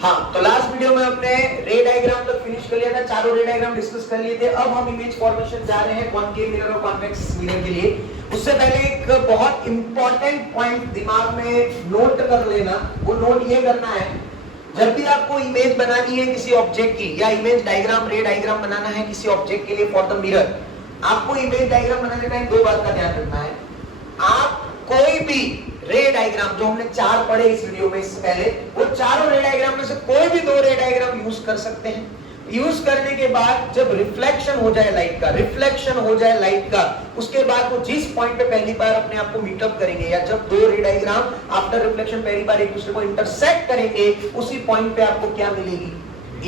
हाँ, तो last video में अपने रे डायग्राम तक फिनिश कर लिया था, चारों रे डायग्राम डिस्कस कर लिए थे। अब हम इमेज फॉर्मेशन जा रहे हैं कॉनकेव मिरर और कॉन्वेक्स मिरर के लिए। उससे पहले एक बहुत इंपॉर्टेंट पॉइंट दिमाग में नोट कर लेना। वो नोट ये करना है, जब भी आपको इमेज बनानी है किसी ऑब्जेक्ट की, या इमेज डायग्राम रे डायग्राम बनाना है किसी ऑब्जेक्ट के लिए फॉर द मिरर, आपको इमेज डायग्राम बनाने टाइम दो बात का ध्यान रखना है। आप कोई भी रे डायग्राम जो हमने चार पढ़े इस वीडियो में इससे पहले, वो चारों रे डायग्राम में से कोई भी दो रे डायग्राम यूज कर सकते हैं। यूज करने के बाद जब रिफ्लेक्शन हो जाए लाइट का, उसके बाद वो जिस पॉइंट पे पहली बार अपने आप को मीटअप करेंगे, या जब दो रे डायग्राम आफ्टर रिफ्लेक्शन पहली बार एक दूसरे को इंटरसेक्ट करेंगे, उसी पॉइंट पे आपको क्या मिलेगी?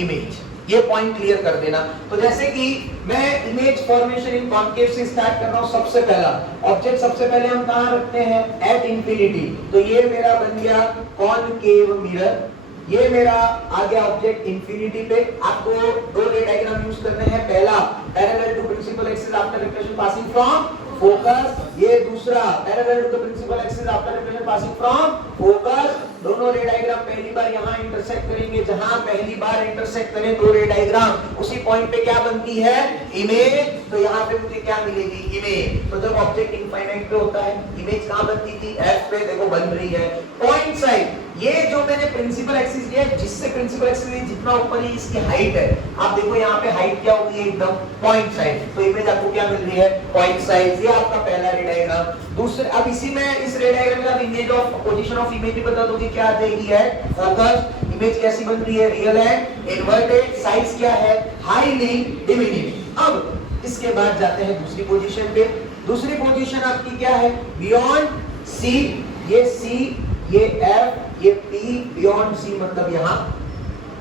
इमेज। ये पॉइंट क्लियर कर देना। तो जैसे कि मैं इमेज फॉर्मेशन इन कॉनकेव से स्टार्ट कर रहा हूं। सबसे पहला ऑब्जेक्ट सबसे पहले हम कहां रखते हैं? At infinity. तो ये मेरा बन गया कॉनकेव मिरर। ये मेरा आ गया ऑब्जेक्ट इंफिनिटी पे। आपको दो रे डायग्राम यूज करने हैं। पहला parallel to principal axis after reflection passing from focus. ये दूसरा parallel to the principal axis after reflection passing from focus. दोनों रे डायग्राम पहली बार यहां इंटरसेक्ट करेंगे। जहां पहली बार इंटरसेक्ट करें दो रे डायग्राम, उसी पॉइंट पे क्या बनती है? इमेज। तो यहां पे मुझे क्या मिलेगी? इमेज। तो जब ऑब्जेक्ट इनफाइनाइट पे होता है, इमेज कहां बनती थी? एफ पे। देखो बन रही है। पॉइंट साइड, ये जो मैंने प्रिंसिपल एक्सिस लिया है, जिससे प्रिंसिपल एक्सिस जितना ऊपर ही इसकी हाइट है, आप देखो यहाँ पे हाइट क्या होगी? एकदम पॉइंट साइड। तो इमेज आपको क्या मिल रही है? Point side. ये आपका पहला रे डायग्राम। दूसरे, अब इसी में इस रे डायग्राम में आप image of position of image भी बता दोगे क्या आ जाएगी? है फोकस। इमेज कैसी बन रही है? Real and inverted. साइज क्या है? Highly diminish. अब इसके बाद जाते हैं दूसरी पोजीशन पे। दूसरी पोजीशन आपकी क्या है? Beyond c. ये सी, ये एफ, ये पी, बियॉन्ड सी मतलब यहां।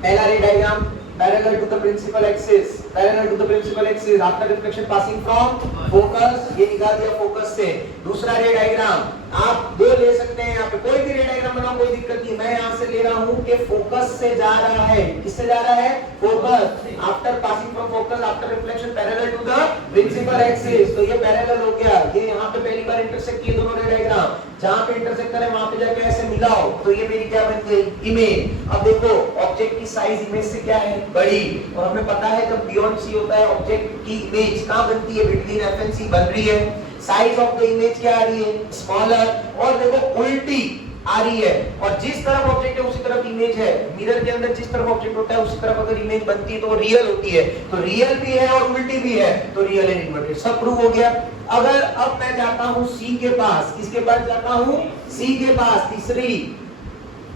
पहला ray diagram parallel to the principal axis, parallel to the principal axis after reflection passing from focus. ये निकाल दिया फोकस से। दूसरा रे डायग्राम आप दो ले सकते हैं, यहाँ पे कोई भी रे डायग्राम बनाओ, कोई दिक्कत नहीं। मैं यहाँ से ले रहा हूँ कि फोकस से जा रहा है। किससे जा रहा है? Focus. After passing from focus after reflection parallel to the principal axis. तो ये पैरेलल हो गया। ये यहाँ पे पहली बार इंटरसेक्ट किए दोनों रे डायग्राम। जहां पे इंटरसेक्ट करे वहां पे जाके ऐसे मिलाओ, तो ये मेरी क्या बन गई? इमेज। अब देखो ऑब्जेक्ट की साइज इमेज से क्या है? बड़ी। और हमें पता है जब बियॉन्ड सी होता है, ऑब्जेक्ट की इमेज कहां बनती है? बिटवीन एफ एंड सी बन रही है। साइज ऑफ द इमेज क्या आ रही है? स्मॉलर। और देखो उल्टी आ रही है, और जिस तरफ ऑब्जेक्ट है उसी तरफ इमेज है। मिरर के अंदर जिस तरफ ऑब्जेक्ट होता है उसी तरफ अगर इमेज बनती है तो वो रियल होती है। तो रियल भी है और उल्टी भी है, तो रियल एंड इन्वर्टेड। सब प्रूव हो गया। अगर अब मैं जाता हूं सी के पास, किसके पास जाता हूं? सी के पास। तीसरी,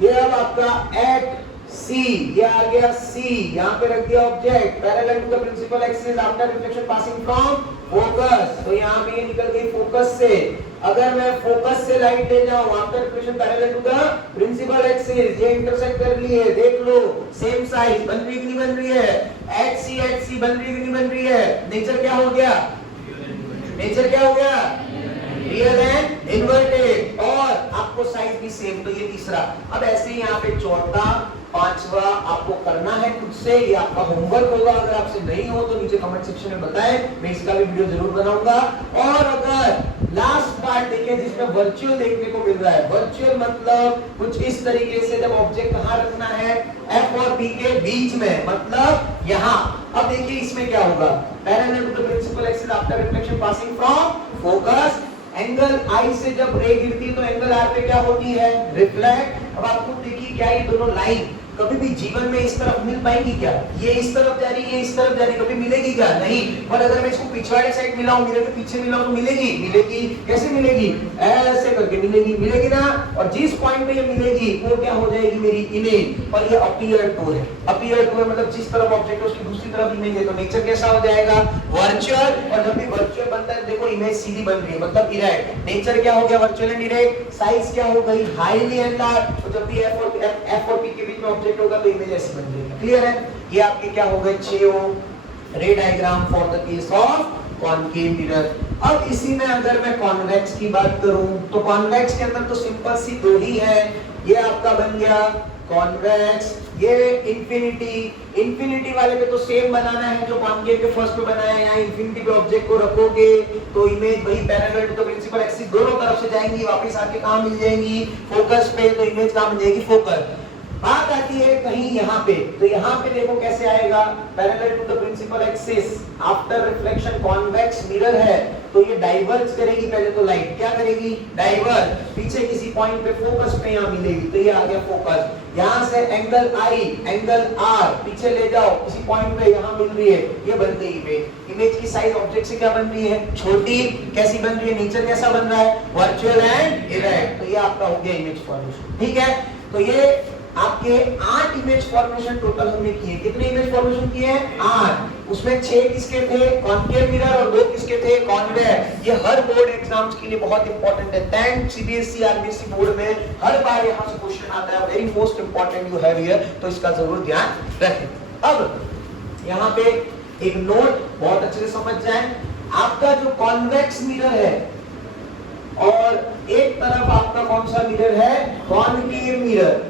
ये अब आपका एट सी, ये आ गया सी। यहाँ पे रख दिया object parallel to the principal axis after reflection passing from focus. तो यहाँ पे ये निकल गई फोकस से। अगर मैं फोकस से लाइट ले जाऊं after reflection parallel to the principal axis, ये इंटरसेक्ट कर ली है। देख लो सेम साइज बन रही कि नहीं बन रही है? एच सी बन रही कि नहीं बन रही है? नेचर क्या हो गया? नेचर क्या हो गया? Real and inverted. और आपको साइज भी सेम। तो ये तीसरा। अब ऐसे ही यहाँ पे चौथा, पांचवा आपको करना है खुद से। ये आपका होमवर्क होगा। अगर आपसे नहीं हो तो नीचे कमेंट सेक्शन में बताएं, मैं इसका भी वीडियो जरूर बनाऊंगा। और अगर लास्ट पार्ट देखें जिसमें वर्चुअल देखने को मिल रहा है, वर्चुअल मतलब कुछ इस तरीके से, जब ऑब्जेक्ट कहां रखना है? एफ और बी के बीच में, मतलब यहां। अब देखिए इसमें क्या होगा? Parallel to the principal axis after reflection passing from focus. Angle i से जब रे गिरती है तो एंगल आर पे क्या होती है? रिफ्लेक्ट। अब आपको देखिए क्या ये दोनों लाइन कभी भी जीवन में इस तरफ मिल पाएंगी क्या? ये इस तरफ जा रही है, ये इस तरफ जा रही है, कभी मिलेगी क्या? नहीं। पर अगर मैं इसको पिछवाड़े साइड मिलाऊं, मिरर के पीछे मिलाऊं तो मिलेगी? मिलेगी। कैसे मिलेगी? ऐसे करके मिलेगी। मिलेगी ना? और जिस पॉइंट पे ये मिलेगी वो क्या हो जाएगी? मेरी इमेज। और ये अपीयर टू है। अपीयर टू है मतलब जिस तरफ ऑब्जेक्ट है उसकी दूसरी तरफ इमेज है। तो नेचर कैसा हो जाएगा? वर्चुअल। और जब भी वर्चुअल बनता है देखो इमेज सीधी बन रही है, मतलब इरेक्ट। नेचर क्या हो गया? Virtual and erect. साइज क्या हो गई? Highly enlarge. तो जब भी एफ और पी के बीच में ऑब्जेक्ट होगा तो इमेज ऐसी बन जाएगी। क्लियर है? ये आपके क्या हो गए? 6 रे diagram for the case of concave mirror. अब इसी में अगर मैं कॉन्वेक्स की बात करूं तो कॉन्वेक्स के अंदर तो सिंपल सी दो ही है। ये आपका बन गया कॉन्वेक्स, ये इंफिनिटी वाले पे तो सेम बनाना है जो कॉनकेव के फर्स्ट पे बनाया है। यहाँ इंफिनिटी पे ऑब्जेक्ट को रखोगे तो इमेज वही parallel to the principal axis दोनों तरफ से जाएंगी, वापस आके कहां मिल जाएंगी? फोकस पे। तो इमेज कहां मिल जाएगी? फोकस। बात आती है कहीं यहाँ पे, तो यहाँ पे देखो कैसे आएगा, parallel to the principal axis, after reflection convex mirror है तो ये डाइवर्ज करेगी पहले तो लाइट, क्या करेगी, डाइवर्ज, पीछे किसी पॉइंट पे फोकस पे यहाँ मिलेगी, तो ये आ गया फोकस, यहाँ से एंगल आई, एंगल आर पीछे ले जाओ किसी पॉइंट पे यहाँ मिल रही है, ये बन गई इमेज। इमेज की साइज ऑब्जेक्ट से क्या बन रही है, छोटी, कैसी बन रही है, नेचर कैसा बन रहा है, वर्चुअल एंड इरेक्ट, तो ये आपका हो गया इमेज फॉर्मेशन। ठीक है, तो ये आपके 8 इमेज फॉर्मेशन टोटल हमने किए। कितने इमेज फॉर्मेशन किए हैं, 8। उसमें 6 किसके थे, कॉन्केव मिरर, और 2 किसके थे, कॉन्वेक्स। ये हर बोर्ड एग्जाम्स के लिए बहुत इंपॉर्टेंट है। 10 सीबीएसई आरबीएसई बोर्ड में हर बार यहाँ से क्वेश्चन आता है, very most important you have here, तो इसका जरूर ध्यान रखें। अब यहाँ पे एक नोट बहुत अच्छे से समझ जाए, आपका जो कॉन्वेक्स मिरर है और एक तरफ आपका कौन सा मिरर है, कॉनकेव मिरर।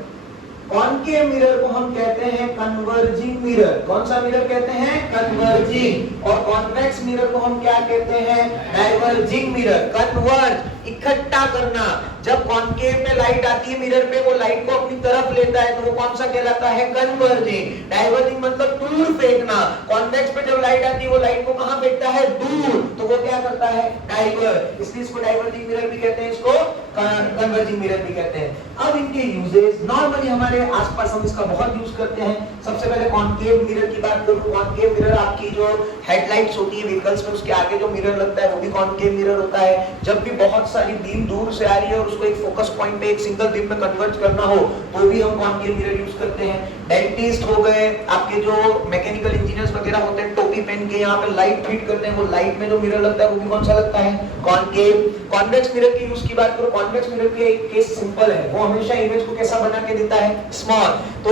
कॉनकेव मिरर को हम कहते हैं कन्वर्जिंग मिरर। कौन सा मिरर कहते हैं, कन्वर्जिंग। और कॉन्वेक्स मिरर को हम क्या कहते हैं, डाइवर्जिंग मिरर। कन्वर्ज, इकट्ठा करना, जब कॉनकेव में लाइट आती है मिरर पे, वो लाइट को अपनी तरफ लेता है तो वो कौन सा कहलाता है, कन्वर्जिंग। डाइवर्जिंग मतलब दूर फेंकना, कॉन्वेक्स पे जब लाइट आती है वो लाइट को कहां फेंकता है, दूर, तो वो क्या करता है, डाइवर्ज, इसलिए इसको डाइवर्जिंग मिरर भी कहते हैं, इसको कन्वर्जिंग मिरर भी कहते हैं। अब इनके यूजेस नॉर्मली हमारे आसपास हम इसका बहुत यूज करते हैं। सबसे पहले कॉनकेव मिरर की बात करूं, कॉनकेव मिरर आपकी जो हेडलाइट्स होती है व्हीकल्स में, उसके आगे जो मिरर लगता है वो भी कॉनकेव मिरर होता है। जब भी बहुत सारी बीम दूर से आ रही है और उसको एक फोकस पॉइंट पे एक सिंगल बीम में कन्वर्ट करना हो तो भी हम कॉनकेव मिरर यूज करते हैं। डेंटिस्ट हो गए, आपके जो मैकेनिकल इंजीनियर्स वगैरह होते हैं, टोपी पहन के यहाँ पे लाइट फीड करते हैं, वो लाइट में जो मिरर लगता है वो भी कौन सा लगता है, कॉनकेव। कॉन्वेक्स मिरर की यूज की बात करो, कॉन्वेक्स मिरर की एक केस सिंपल है, वो हमेशा इमेज को कैसा बना के देता है, स्मॉल। तो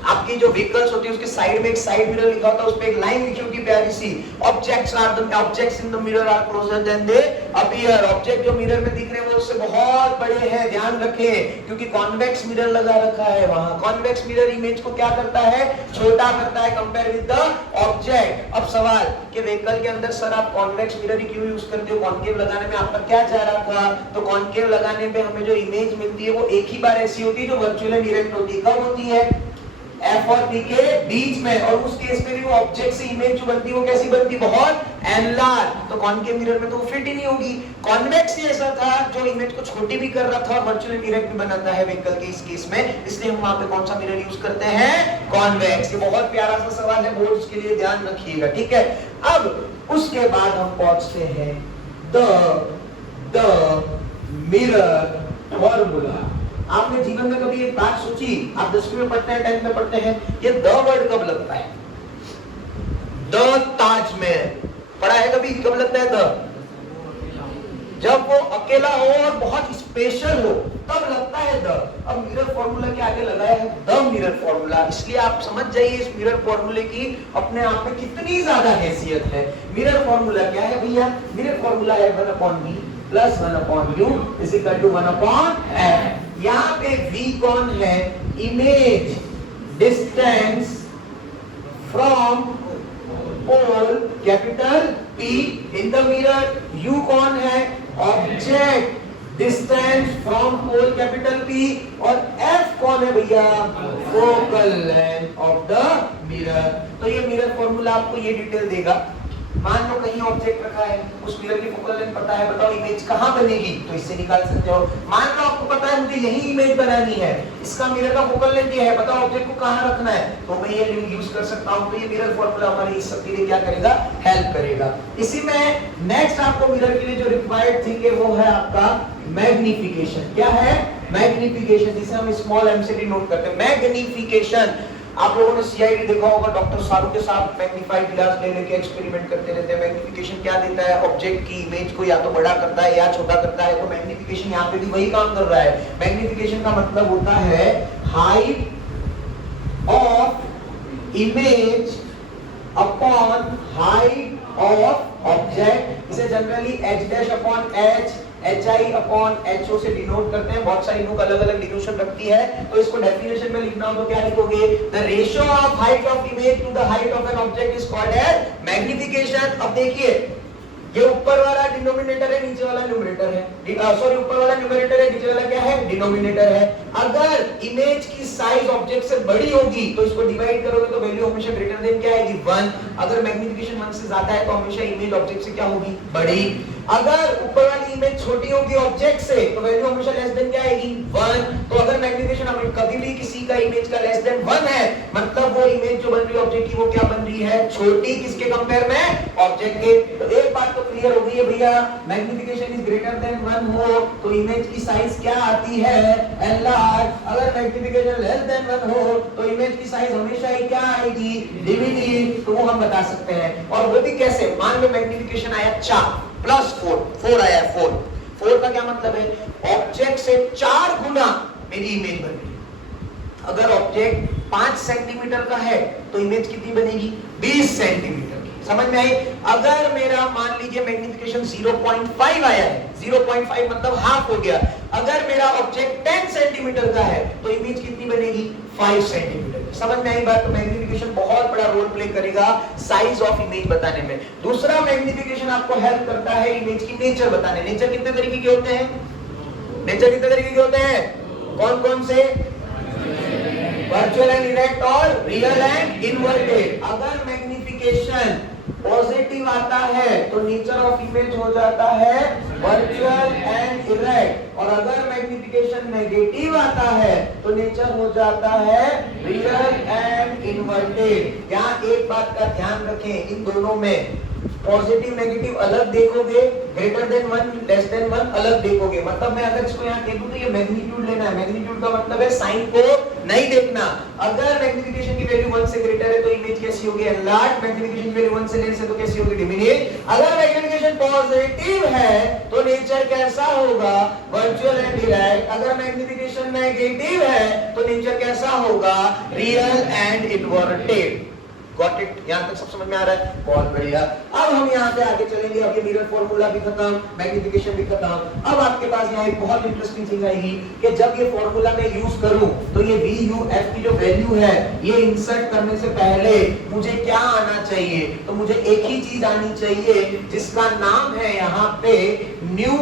आपकी जो व्हीकल्स होती है उसके साइड में एक साइड मिरर लिखा होता है, उस पे एक लाइन लिखी होती है प्यारी सी, objects in the mirror are closer than they appear. Object जो मिरर में दिख रहे हैं वो उससे बहुत बड़े हैं, ध्यान रखें, क्योंकि कॉन्वेक्स मिरर लगा रखा है वहां। कॉन्वेक्स मिरर इमेज को क्या करता है, छोटा करता है कंपेयर विद द ऑब्जेक्ट। अब सवाल कि व्हीकल के अंदर सर आप कॉन्वेक्स मिरर ही क्यों यूज करते हो, कॉनकेव लगाने में आपका क्या जा रहा था, तो कॉनकेव लगाने पे हमें जो इमेज मिलती है वो एक ही बार ऐसी होती है जो वर्चुअल एंड इरेक्ट होती है। कब होती है, F और P के बीच में, और उस केस में भी वो ऑब्जेक्ट से इमेज जो बनती है वो कैसी बनती है, बहुत एनलार्ज। तो कॉनकेव मिरर में तो वो फिट ही नहीं होगी। कॉन्वेक्स ही ऐसा था जो इमेज को छोटी भी कर रहा था और वर्चुअल इरेक्ट भी बनाता है व्हीकल के इस केस में, इसलिए हम वहां पे कौन सा मिरर यूज करते हैं, कॉन्वेक्स। ये बहुत प्यारा सा सवाल है, बोर्ड्स के लिए ध्यान रखिएगा, ठीक है। अब उसके बाद हम पहुंचते हैं द मिरर फॉर्मूला। आपने जीवन में कभी एक बात सोची, आप 10वीं में पढ़ते हैं, 10th में पढ़ते हैं, ये द वर्ड कब लगता है, द ताज में पढ़ा है कभी, कब लगता है द, जब वो अकेला हो और बहुत स्पेशल हो तब लगता है द। अब मिरर फॉर्मूला के आगे लगाया है द मिरर फॉर्मूला, इसलिए आप समझ जाइए इस मिरर फॉर्मूले की अपने आप में कितनी ज्यादा हैसियत है। मिरर फॉर्मूला क्या है भैया, मिरर फॉर्मूला है 1/v plus 1/u is equal to 1/f। यहाँ पे v कौन है, image distance from pole capital P in the mirror, u कौन है, object distance from pole capital P, और f कौन है भैया, focal length of the mirror. तो ये मिरर फॉर्मूला आपको ये डिटेल देगा। मान लो कहीं ऑब्जेक्ट रखा है, उस मिरर की फोकल लेंथ पता है, बताओ इमेज कहां बनेगी, तो इससे निकाल सकते हो। मान लो आपको पता है मुझे यही इमेज बनानी है, इसका मिरर का फोकल लेंथ ये है, बताओ ऑब्जेक्ट को कहां रखना है, तो मैं ये यूज कर सकता हूं। तो ये मिरर फॉर्मूला हमारे इस सब के लिए क्या करेगा, हेल्प करेगा। इसी में नेक्स्ट आपको मिरर के लिए जो रिक्वायर्ड थिंग है वो है आपका मैग्निफिकेशन। क्या है, मैग्निफिकेशन, जिसे हम स्मॉल m से डिनोट करते हैं। मैग्निफिकेशन, आप लोगों ने सीआईडी देखा होगा, डॉक्टर शाहरुख के साथ मैग्नीफाइड ग्लास ले लेके एक्सपेरिमेंट करते रहते हैं। मैग्नीफिकेशन क्या देता है, ऑब्जेक्ट की इमेज को या तो बड़ा करता है या छोटा करता है। तो मैग्नीफिकेशन यहाँ पे भी वही काम कर रहा है। मैग्नीफिकेशन का मतलब होता है height of image upon height of object. इसे जनरली h' HI/HO से डिनोट करते हैं। बहुत सारी बुक अलग अलग डिनोशन रखती है, तो इसको डेफिनेशन में लिखना हो तो क्या लिखोगे, the ratio of height of image to the height of an object is called as magnification. अब देखिए ये ऊपर वाला डिनोमिनेटर है, नीचे वाला न्यूमरेटर है, सॉरी ऊपर वाला न्यूमरेटर है, नीचे वाला क्या है, डिनोमिनेटर है। अगर इमेज की साइज ऑब्जेक्ट से बड़ी होगी तो इसको डिवाइड करोगे तो वैल्यू हमेशा ग्रेटर देन क्या आएगी, 1। अगर मैग्निफिकेशन 1 से ज्यादा है तो हमेशा इमेज ऑब्जेक्ट से क्या होगी, बड़ी। अगर ऊपर वाली इमेज छोटी होगी ऑब्जेक्ट से तो वैल्यू हमेशा लेस देन क्या आएगी, 1। तो अगर मैग्निफिकेशन हमें कभी भी किसी का इमेज का लेस देन 1 है, मतलब वो इमेज जो बन रही है ऑब्जेक्ट की वो क्या बन रही है, छोटी। किसके कंपेयर में, ऑब्जेक्ट के। तो एक बात तो क्लियर हो गई है भैया, मैग्निफिकेशन इज ग्रेटर देन 1 हो तो इमेज की साइज क्या आती है, एनलार्ज। अगर मैग्निफिकेशन लेस देन 1 हो तो इमेज की साइज हमेशा ही क्या आएगी, डिमिनिश। तो वो हम बता सकते हैं। और वो भी कैसे, मान लो मैग्निफिकेशन आया 4 प्लस 4 आया 4 का क्या मतलब है, ऑब्जेक्ट से 4 गुना मेरी इमेज बन रही। अगर ऑब्जेक्ट 5 सेंटीमीटर का है तो इमेज कितनी बनेगी, 20 सेंटीमीटर की। समझ में आई। अगर मेरा मान लीजिए मैग्निफिकेशन 0.5 आया है, 0.5 मतलब हाफ हो गया। अगर मेरा ऑब्जेक्ट 10 सेंटीमीटर का है तो इमेज कितनी बनेगी, 5 सेंटीमीटर। समझ में आई बात। तो मैग्निफिकेशन बहुत बड़ा रोल प्ले करेगा साइज ऑफ इमेज बताने में। दूसरा, मैग्निफिकेशन आपको हेल्प करता है इमेज की नेचर बताने। नेचर कितने तरीके के होते हैं, नेचर कितने तरीके के होते हैं, कौन कौन से, वर्चुअल एंड इरेक्ट और रियल एंड इनवर्टेड। अगर मैग्निफिकेशन पॉजिटिव आता है तो नेचर ऑफ इमेज हो जाता है वर्चुअल एंड इरेक्ट, और अगर मैग्निफिकेशन नेगेटिव आता है तो नेचर हो जाता है रियल एंड इनवर्टेड। यहाँ एक बात का ध्यान रखें, इन दोनों में पॉजिटिव नेगेटिव अलग देखोगे, ग्रेटर देन 1 लेस देन 1 अलग देखोगे। मतलब मैं अगर इसको यहाँ कह दूं तो ये मैग्नीट्यूड लेना है, मैग्नीट्यूड का मतलब है साइन को नहीं देखना। अगर मैग्निफिकेशन की वैल्यू 1 से ग्रेटर है तो इमेज कैसी होगी, एनलार्ज। मैग्निफिकेशन की वैल्यू 1 से लेस है तो कैसी होगी, डिमिनिश। अगर मैग्निफिकेशन पॉजिटिव है तो नेचर कैसा होगा, वर्चुअल एंड इरेक्ट। अगर मैग्निफिकेशन नेगेटिव है तो नेचर कैसा होगा, real and inverted. Got it, यहां तक सब समझ में आ रहा है, बहुत बढ़िया। अब हम यहां से आगे चलेंगे। अब ये मिरर फॉर्मूला भी खत्म, मैग्निफिकेशन भी खत्म। अब आपके पास यहाँ एक बहुत इंटरेस्टिंग चीज आएगी कि जब ये फॉर्मूला मैं यूज करूं तो ये VUF की जो वैल्यू है ये इंसर्ट करने से पहले मुझे क्या आना चाहिए, तो मुझे एक ही चीज आनी चाहिए जिसका नाम है यहाँ पे न्यू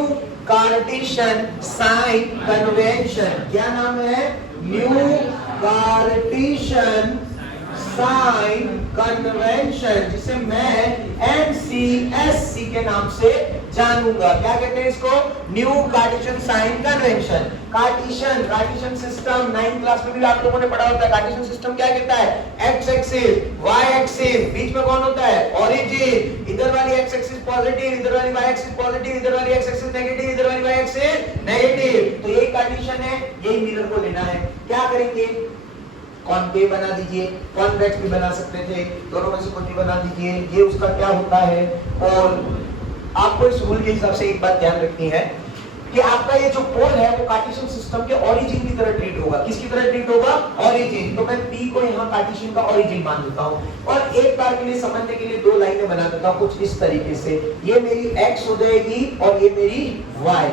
कार्टेशियन साइन कन्वेंशन। क्या नाम है, न्यू कार्टेशियन साइन कन्वेंशन, जिसे मैं NCSC के नाम से जानूंगा। क्या कहते हैं इसको, new cartesian sign convention. Cartesian system 9th class में भी आप लोगों ने पढ़ा होता है। कार्टेशियन सिस्टम क्या कहता है, एक्स एक्सिस, वाई एक्सिस, बीच में कौन होता है, ओरिजिन। इधर वाली एक्स एक्सिस पॉजिटिव, इधर वाली वाई एक्सिस पॉजिटिव, इधर वाली एक्स एक्सिस नेगेटिव, इधर वाली वाई एक्सिस नेगेटिव। तो यही कार्टेशियन है, यही मिरर को लेना है। क्या करेंगे, कॉनकेव बना दीजिए, कॉन्वेक्स भी बना सकते थे, दोनों में से कुछ भी बना दीजिए। ये उसका क्या होता है, और आपको इस रूल के हिसाब से एक बात ध्यान रखनी है कि आपका ये जो पोल है वो कार्टेशियन सिस्टम के ओरिजिन की तरह ट्रीट होगा। किसकी तरह ट्रीट होगा, ओरिजिन। तो मैं P को यहाँ कार्टेशियन का ओरिजिन मान देता हूँ, और एक बार के लिए समझने के लिए 2 लाइनें बना देता हूँ कुछ इस तरीके से। ये मेरी x हो जाएगी और ये मेरी y।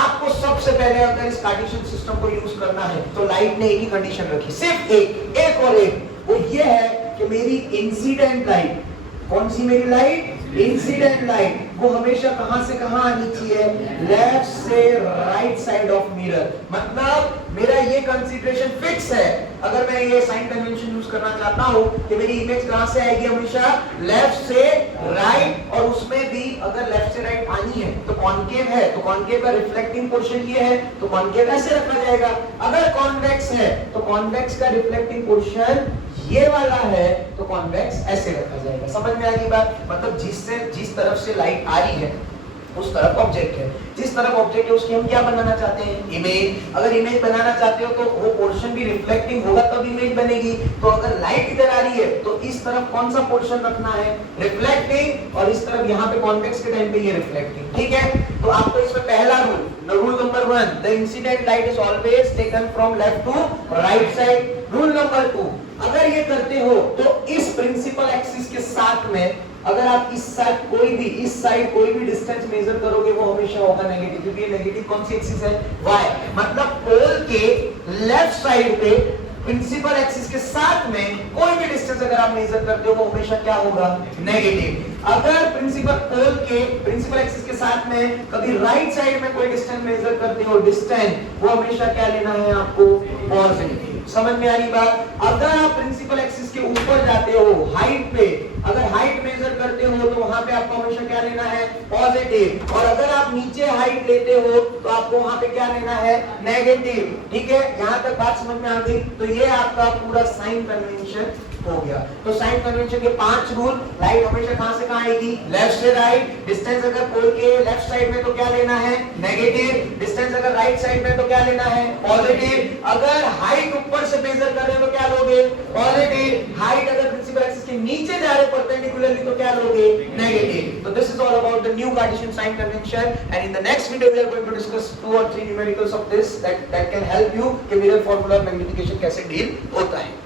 आपको सबसे पहले अगर इस कार्टेशियन सिस्टम को यूज करना है तो लाइट ने एक ही कंडीशन रखी, सिर्फ एक और एक, वो ये है कि मेरी इंसिडेंट लाइट, कौन सी मेरी लाइट, इंसिडेंट लाइट, वो हमेशा कहां से कहां आनी चाहिए, लेफ्ट से राइट साइड ऑफ मिरर। मतलब मेरा ये कंसीडरेशन फिक्स है। अगर मैं ये साइन कन्वेंशन यूज करना चाहता हूं कि मेरी इमेज कहां से आएगी, हमेशा लेफ्ट से राइट, और उसमें भी अगर लेफ्ट से राइट आनी है तो कॉनकेव है, तो कॉनकेव का रिफ्लेक्टिंग पोर्शन ये है, तो कॉनकेव ऐसे रखा जाएगा। अगर कॉन्वेक्स है तो कॉन्वेक्स का रिफ्लेक्टिंग पोर्शन ये वाला है, तो कॉन्वेक्स ऐसे रखा जाएगा। समझ में आ गई बात। मतलब जिस तरफ से लाइट आ रही है उस तरफ ऑब्जेक्ट है, जिस तरफ ऑब्जेक्ट है उसकी हम क्या बनाना चाहते हैं, इमेज। अगर इमेज बनाना चाहते हो तो वो पोर्शन भी रिफ्लेक्टिंग होगा तब इमेज बनेगी। तो अगर लाइट इधर आ रही है तो इस तरफ कौन सा पोर्शन रखना है, रिफ्लेक्टिंग, और इस तरफ यहाँ पे कॉन्वेक्स के टाइम पे ये रिफ्लेक्टिंग। ठीक है, तो आपको इसमें पहला rule number 1, the incident light is always taken from left to right side. Rule number 2, अगर ये करते हो तो इस प्रिंसिपल एक्सिस के साथ में अगर आप इस साइड कोई भी डिस्टेंस मेजर करोगे वो हमेशा होगा नेगेटिव, क्योंकि ये नेगेटिव कौन सी एक्सिस है, y। मतलब पोल के लेफ्ट साइड पे प्रिंसिपल एक्सिस के साथ में कोई भी डिस्टेंस अगर आप मेजर करते हो वो हमेशा क्या होगा, नेगेटिव। अगर प्रिंसिपल पोल के प्रिंसिपल एक्सिस के साथ में कभी राइट साइड में कोई डिस्टेंस मेजर करते हो, डिस्टेंस वो हमेशा क्या लेना है आपको, पॉजिटिव। समझ में आ रही बात? अगर आप प्रिंसिपल एक्सिस के ऊपर जाते हो हाइट पे, अगर हाइट मेजर करते हो तो वहां पे आपको हमेशा क्या लेना है, पॉजिटिव। और अगर आप नीचे हाइट लेते हो तो आपको वहां पे क्या लेना है, नेगेटिव। ठीक है, यहां तक बात समझ में आ गई? तो ये आपका पूरा साइन कन्वेंशन हो गया। तो साइन कन्वेंशन के 5 रूल। लाइट हमेशा कहां से कहां आएगी, लेफ्ट से राइट। डिस्टेंस अगर पोल के लेफ्ट साइड में तो क्या लेना है, नेगेटिव। डिस्टेंस अगर राइट साइड में तो क्या लेना है, पॉजिटिव। अगर हाइट ऊपर से मेजर कर रहे हो तो क्या लोगे, पॉजिटिव। हाइट अगर प्रिंसिपल एक्सिस के नीचे जा रहे परपेंडिकुलरली तो क्या लोगे, नेगेटिव। तो this is all about the new cartesian sign convention, and in the next video we are going to discuss 2 or 3 numericals of this that can help you कि mirror formula और magnification कैसे deal होता है।